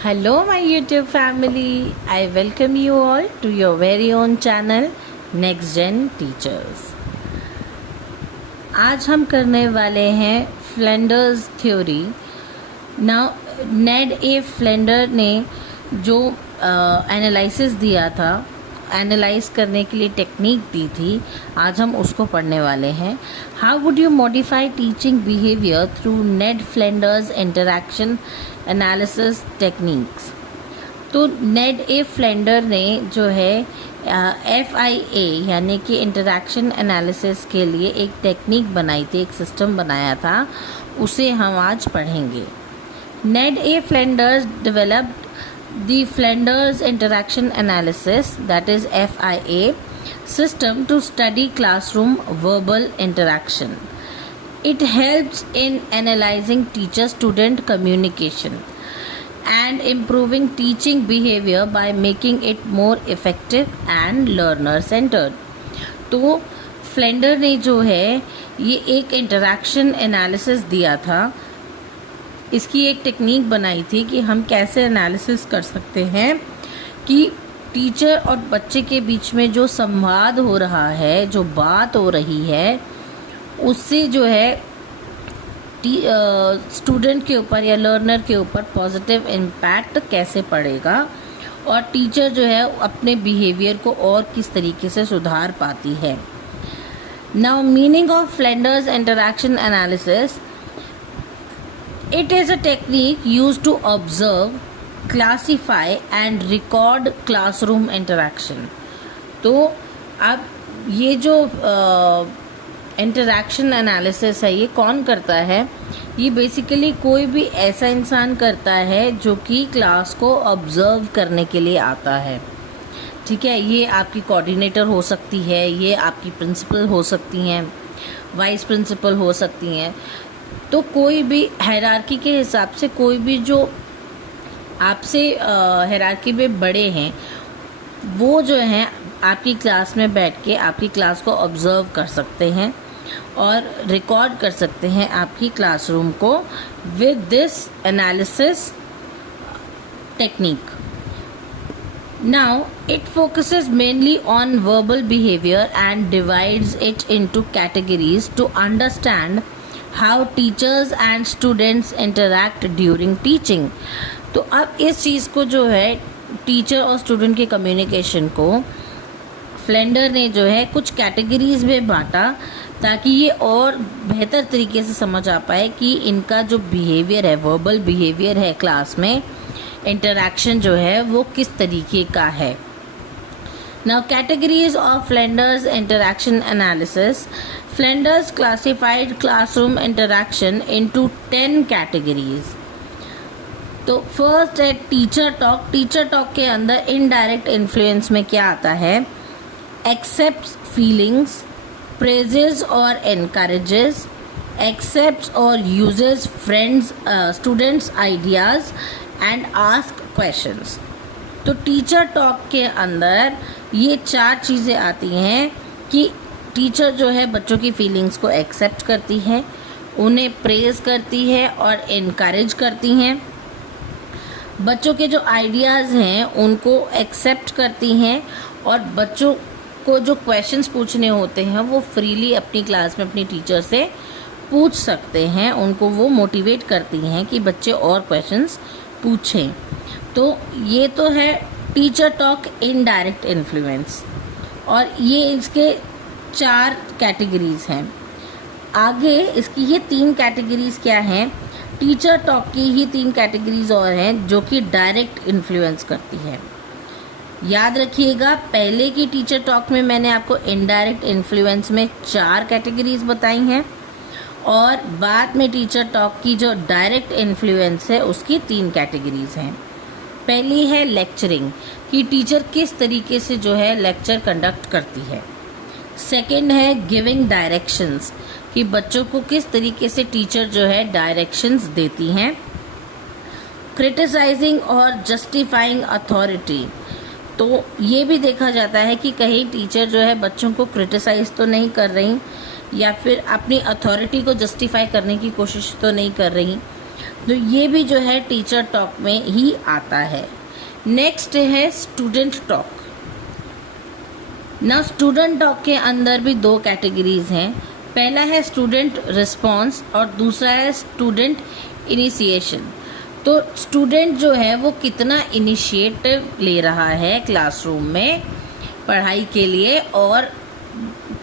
Hello, my YouTube family. I welcome you all to your very own channel, Next Gen Teachers. आज हम करने वाले हैं Flanders theory. Now नेड ए Flander ने जो एनालिसिस दिया था, एनालाइज करने के लिए टेक्निक दी थी, आज हम उसको पढ़ने वाले हैं. How would you modify teaching behaviour through Ned Flanders interaction analysis techniques. तो नेड ए फ्लेंडर ने जो है FIA यानी कि इंटरैक्शन एनालिसिस के लिए एक टेक्निक बनाई थी, एक सिस्टम बनाया था, उसे हम आज पढ़ेंगे. Ned A Flanders developed the Flinders Interaction Analysis, that is FIA, system to study classroom verbal interaction. It helps in analyzing teacher-student communication and improving teaching behavior by making it more effective and learner-centered. तो Flander ने जो है ये एक interaction analysis दिया था, इसकी एक टेक्निक बनाई थी कि हम कैसे एनालिसिस कर सकते हैं कि टीचर और बच्चे के बीच में जो संवाद हो रहा है, जो बात हो रही है, उससे जो है स्टूडेंट के ऊपर या लर्नर के ऊपर पॉजिटिव इम्पैक्ट कैसे पड़ेगा और टीचर जो है अपने बिहेवियर को और किस तरीके से सुधार पाती है. Now meaning of Flanders interaction analysis. It is a technique used to observe, classify and record classroom interaction. तो अब ये जो इंटरैक्शन एनालिसिस है, ये कौन करता है? ये बेसिकली कोई भी ऐसा इंसान करता है जो कि क्लास को ऑब्जर्व करने के लिए आता है. ठीक है, ये आपकी कोऑर्डिनेटर हो सकती है, ये आपकी प्रिंसिपल हो सकती हैं, वाइस प्रिंसिपल हो सकती हैं. तो कोई भी हायरार्की के हिसाब से कोई भी जो आपसे हायरार्की में बड़े हैं, वो जो हैं आपकी क्लास में बैठ के आपकी क्लास को ऑब्जर्व कर सकते हैं और रिकॉर्ड कर सकते हैं आपकी क्लासरूम को with this analysis technique. Now it focuses mainly on verbal behavior and divides it into categories to understand how teachers and students interact during teaching. तो अब इस चीज़ को जो है टीचर और स्टूडेंट के कम्युनिकेशन को फ्लेंडर ने जो है कुछ कैटेगरीज में बांटा ताकि ये और बेहतर तरीके से समझ आ पाए कि इनका जो बिहेवियर है, वर्बल बिहेवियर है, क्लास में इंटरैक्शन जो है वो किस तरीके का है. Now, categories of Flinders Interaction Analysis. Flinders classified classroom interaction into 10 categories. तो फर्स्ट है टीचर टॉक. टीचर टॉक के अंदर इनडायरेक्ट इन्फ्लुएंस में क्या आता है? एक्सेप्ट्स फीलिंग्स, प्रेजेस और एनकरेजेस, एक्सेप्ट्स और uses friends students ideas and ask questions. तो टीचर टॉक के अंदर ये 4 चीज़ें आती हैं कि टीचर जो है बच्चों की फीलिंग्स को एक्सेप्ट करती है, उन्हें प्रेज करती है और इनकरेज करती हैं, बच्चों के जो आइडियाज़ हैं उनको एक्सेप्ट करती हैं और बच्चों को जो क्वेश्चंस पूछने होते हैं वो फ्रीली अपनी क्लास में अपनी टीचर से पूछ सकते हैं. उनको वो मोटिवेट करती हैं कि बच्चे और क्वेश्चंस पूछें. तो ये तो है टीचर टॉक इनडायरेक्ट इन्फ्लुएंस और ये इसके 4 कैटेगरीज हैं. आगे इसकी ये 3 कैटेगरीज क्या हैं? टीचर टॉक की ही 3 कैटेगरीज और हैं जो कि डायरेक्ट इन्फ्लुएंस करती है. याद रखिएगा, पहले की टीचर टॉक में मैंने आपको इनडायरेक्ट इन्फ्लुएंस में 4 कैटेगरीज बताई हैं और बाद में टीचर टॉक की जो डायरेक्ट इन्फ्लुएंस है उसकी 3 कैटेगरीज हैं. पहली है लेक्चरिंग कि टीचर किस तरीके से जो है लेक्चर कंडक्ट करती है. सेकंड है गिविंग डायरेक्शंस कि बच्चों को किस तरीके से टीचर जो है डायरेक्शंस देती हैं. क्रिटिसाइजिंग और जस्टिफाइंग अथॉरिटी. तो ये भी देखा जाता है कि कहीं टीचर जो है बच्चों को क्रिटिसाइज तो नहीं कर रही या फिर अपनी अथॉरिटी को जस्टिफाई करने की कोशिश तो नहीं कर रही. तो ये भी जो है टीचर टॉक में ही आता है। नेक्स्ट है स्टूडेंट टॉक। ना स्टूडेंट टॉक के अंदर भी दो कैटेगरीज हैं। पहला है स्टूडेंट रिस्पॉन्स और दूसरा है स्टूडेंट इनिशिएशन। तो स्टूडेंट जो है वो कितना इनिशिएटिव ले रहा है क्लासरूम में पढ़ाई के लिए और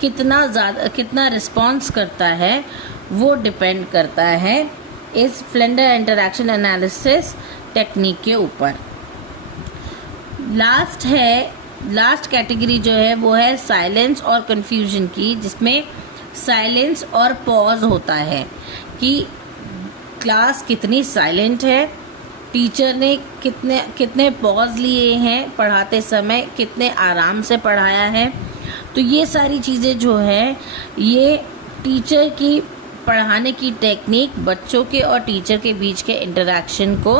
कितना रिस्पॉन्स करता है वो डिपेंड करता है इस फ्लेंडर इंटरैक्शन एनालिसिस टेक्निक के ऊपर। लास्ट कैटेगरी जो है वो है साइलेंस और कंफ्यूजन की, जिसमें साइलेंस और पॉज होता है कि क्लास कितनी साइलेंट है, टीचर ने कितने पॉज लिए हैं पढ़ाते समय, कितने आराम से पढ़ाया है। तो ये सारी चीज़ें जो है ये टीचर की पढ़ाने की टेक्निक बच्चों के और टीचर के बीच के इंटरैक्शन को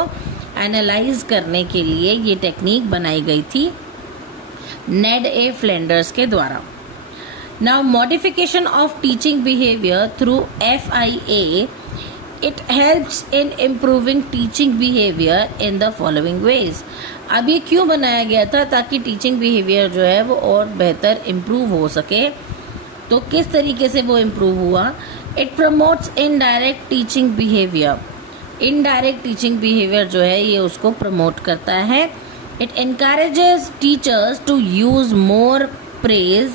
एनालाइज करने के लिए ये टेक्निक बनाई गई थी नेड ए फ्लेंडर्स के द्वारा। Now modification of teaching behaviour through FIA, it helps in improving teaching behaviour in the following veg. अब ये क्यों बनाया गया था? ताकि टीचिंग बिहेवियर जो है वो और बेहतर इम्प्रूव हो सके। तो किस तरीके से वो इम्प्रूव हुआ? It promotes indirect teaching behaviour. Indirect teaching behaviour जो है ये उसको प्रमोट करता है। It encourages teachers to use more praise,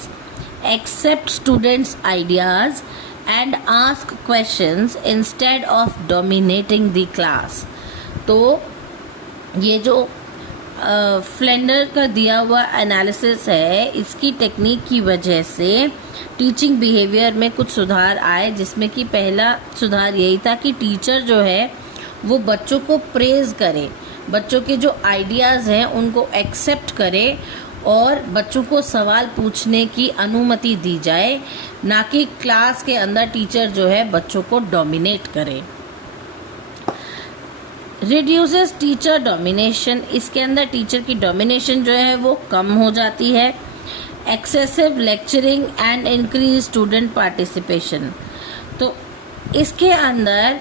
accept students ideas and ask questions instead of dominating the class. तो ये जो फ्लेंडर का दिया हुआ एनालिसिस है, इसकी टेक्निक की वजह से टीचिंग बिहेवियर में कुछ सुधार आए, जिसमें कि पहला सुधार यही था कि टीचर जो है वो बच्चों को प्रेज करे, बच्चों के जो आइडियाज़ हैं उनको एक्सेप्ट करे और बच्चों को सवाल पूछने की अनुमति दी जाए, ना कि क्लास के अंदर टीचर जो है बच्चों को डोमिनेट करे। रिड्यूसेस टीचर डोमिनेशन, इसके अंदर टीचर की डोमिनेशन जो है वो कम हो जाती है। Excessive lecturing and increase student participation, तो इसके अंदर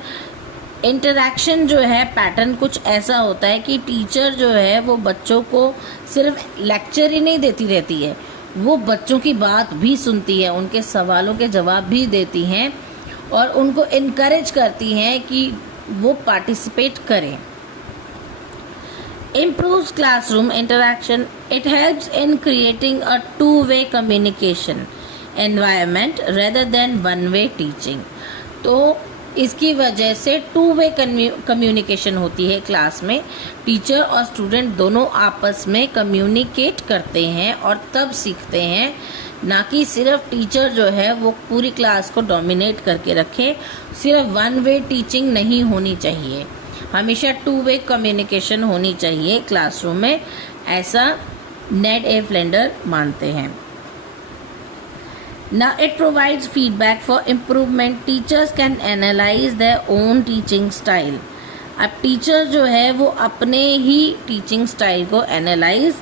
इंटरैक्शन जो है पैटर्न कुछ ऐसा होता है कि टीचर जो है वो बच्चों को सिर्फ लेक्चर ही नहीं देती रहती है, वो बच्चों की बात भी सुनती है, उनके सवालों के जवाब भी देती हैं और उनको इनकरेज करती हैं कि वो पार्टिसिपेट करें। Improves classroom interaction. It helps in creating a two-way communication environment rather than one-way teaching. तो इसकी वजह से टू-वे कम्युनिकेशन होती है क्लास में। टीचर और स्टूडेंट दोनों आपस में कम्युनिकेट करते हैं और तब सीखते हैं, ना कि सिर्फ टीचर जो है वो पूरी क्लास को डोमिनेट करके रखे। सिर्फ वन वे टीचिंग नहीं होनी चाहिए, हमेशा टू वे कम्युनिकेशन होनी चाहिए क्लासरूम में, ऐसा नेड ए फ्लेंडर मानते हैं। Now it provides feedback for improvement. Teachers can analyze their own teaching style. अब टीचर जो है वो अपने ही टीचिंग स्टाइल को एनालाइज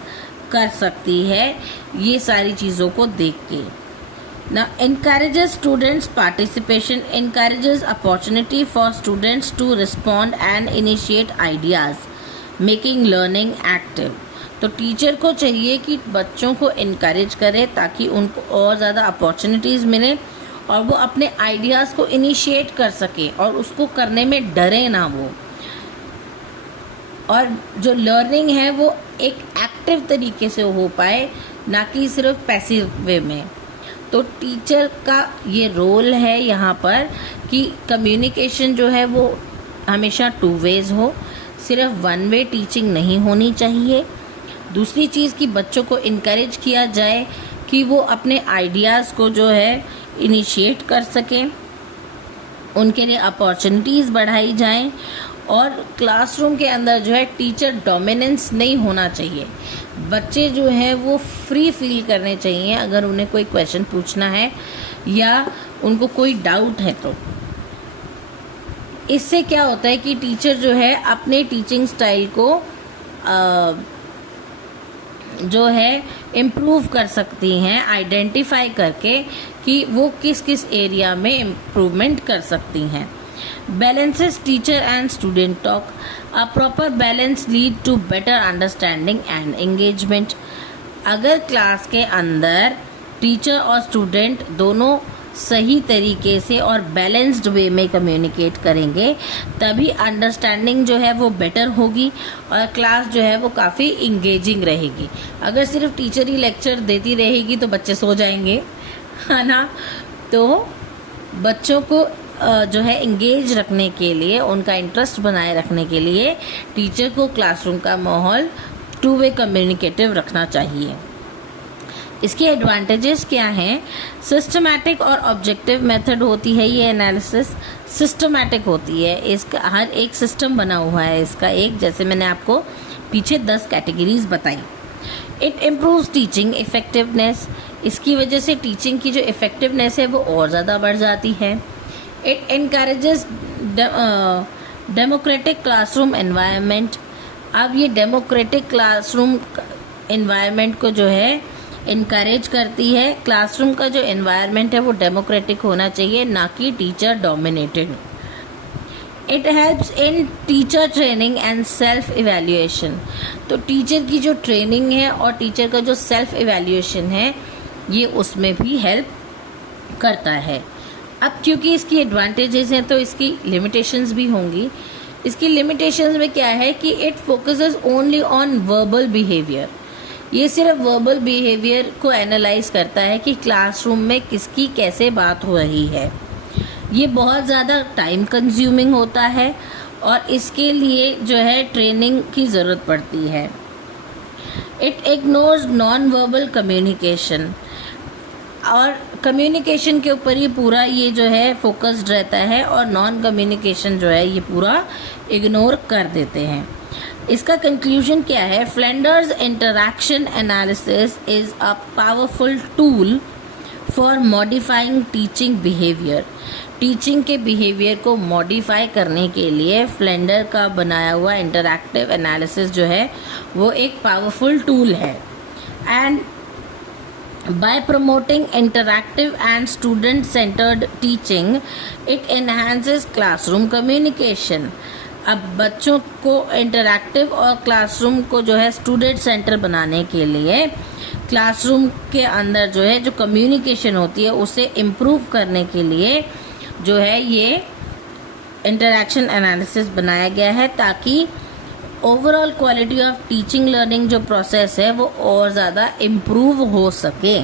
कर सकती है ये सारी चीज़ों को देख के। Now encourages students participation, encourages opportunity for students to respond and initiate ideas, making learning active. तो टीचर को चाहिए कि बच्चों को इनकरेज करे ताकि उनको और ज़्यादा अपॉर्चुनिटीज़ मिले और वो अपने आइडियाज़ को इनिशिएट कर सके और उसको करने में डरे ना वो, और जो लर्निंग है वो एक एक्टिव तरीके से हो पाए, ना कि सिर्फ पैसिव वे में। तो टीचर का ये रोल है यहाँ पर कि कम्युनिकेशन जो है वो हमेशा टू वेज हो, सिर्फ वन वे टीचिंग नहीं होनी चाहिए। दूसरी चीज़ कि बच्चों को इनकरेज किया जाए कि वो अपने आइडियाज़ को जो है इनिशिएट कर सकें, उनके लिए अपॉर्चुनिटीज़ बढ़ाई जाएं और क्लासरूम के अंदर जो है टीचर डोमिनेंस नहीं होना चाहिए। बच्चे जो हैं वो फ्री फील करने चाहिए अगर उन्हें कोई क्वेश्चन पूछना है या उनको कोई डाउट है तो। इससे क्या होता है कि टीचर जो है अपने टीचिंग स्टाइल को जो है इम्प्रूव कर सकती हैं, आइडेंटिफाई करके कि वो किस किस एरिया में इम्प्रूवमेंट कर सकती हैं। balances teacher and student talk. A proper balance lead to better understanding and engagement. अगर क्लास के अंदर टीचर और स्टूडेंट दोनों सही तरीके से और बैलेंस्ड वे में कम्युनिकेट करेंगे तभी अंडरस्टैंडिंग जो है वो बेटर होगी और क्लास जो है वो काफ़ी इंगेजिंग रहेगी। अगर सिर्फ टीचर ही लेक्चर देती रहेगी तो बच्चे सो जाएंगे, है ना। तो बच्चों को जो है इंगेज रखने के लिए, उनका इंटरेस्ट बनाए रखने के लिए टीचर को क्लासरूम का माहौल टू वे कम्युनिकेटिव रखना चाहिए। इसके एडवांटेजेस क्या हैं? सिस्टमैटिक और ऑब्जेक्टिव मेथड होती है ये एनालिसिस। सिस्टमैटिक होती है, इसका हर एक सिस्टम बना हुआ है इसका एक, जैसे मैंने आपको पीछे 10 कैटेगरीज बताई। इट इम्प्रूव्स टीचिंग इफेक्टिवनेस, इसकी वजह से टीचिंग की जो इफेक्टिवनेस है वो और ज़्यादा बढ़ जाती है। It encourages democratic classroom environment, अब ये डेमोक्रेटिक क्लासरूम एनवायरनमेंट को जो है इनकरेज करती है। क्लासरूम का जो एनवायरनमेंट है वो डेमोक्रेटिक होना चाहिए, ना कि teacher dominated. It helps in teacher training and self evaluation, तो टीचर की जो ट्रेनिंग है और टीचर का जो सेल्फ इवैल्यूएशन है ये उसमें भी हेल्प करता है। अब क्योंकि इसकी एडवांटेजेस हैं तो इसकी लिमिटेशंस भी होंगी। इसकी लिमिटेशंस में क्या है कि it focuses only on verbal behaviour, ये सिर्फ वर्बल बिहेवियर को एनालाइज करता है कि क्लासरूम में किसकी कैसे बात हो रही है। ये बहुत ज़्यादा टाइम कंज्यूमिंग होता है और इसके लिए जो है ट्रेनिंग की ज़रूरत पड़ती है। It ignores non verbal communication, और कम्युनिकेशन के ऊपर ही पूरा ये जो है फोकस्ड रहता है और नॉन कम्युनिकेशन जो है ये पूरा इग्नोर कर देते हैं। इसका कंक्लूजन क्या है? Flanders interaction analysis is a powerful tool for modifying teaching behaviour, teaching के बिहेवियर को मॉडिफाई करने के लिए फ्लेंडर का बनाया हुआ इंटरैक्टिव एनालिसिस जो है वो एक पावरफुल टूल है। And by promoting interactive and student centered teaching it enhances classroom communication। अब बच्चों को इंटरैक्टिव और क्लासरूम को जो है स्टूडेंट सेंटर बनाने के लिए क्लासरूम के अंदर जो है जो कम्युनिकेशन होती है उसे इम्प्रूव करने के लिए जो है ये इंटरैक्शन एनालिसिस बनाया गया है, ताकि overall quality of teaching learning जो प्रोसेस है वो और ज़्यादा इम्प्रूव हो सके।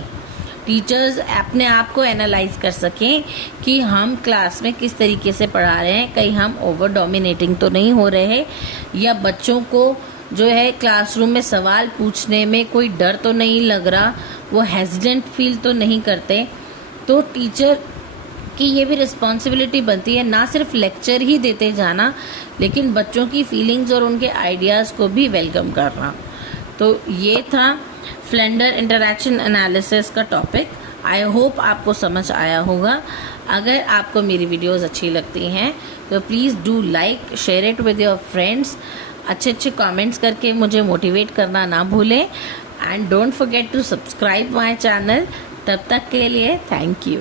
टीचर्स अपने आप को एनालाइज कर सकें कि हम क्लास में किस तरीके से पढ़ा रहे हैं, कहीं हम ओवर डोमिनेटिंग तो नहीं हो रहे हैं, या बच्चों को जो है क्लासरूम में सवाल पूछने में कोई डर तो नहीं लग रहा, वो हेजिटेंट फील तो नहीं करते। तो टीचर कि ये भी रिस्पॉन्सिबिलिटी बनती है ना सिर्फ लेक्चर ही देते जाना, लेकिन बच्चों की फीलिंग्स और उनके आइडियाज़ को भी वेलकम करना। तो ये था फ्लेंडर इंटरैक्शन एनालिसिस का टॉपिक। आई होप आपको समझ आया होगा। अगर आपको मेरी वीडियोस अच्छी लगती हैं तो please do like, share it with your friends. अच्छे अच्छे कमेंट्स करके मुझे मोटिवेट करना ना भूलें and don't forget to subscribe my channel. तब तक के लिए थैंक यू।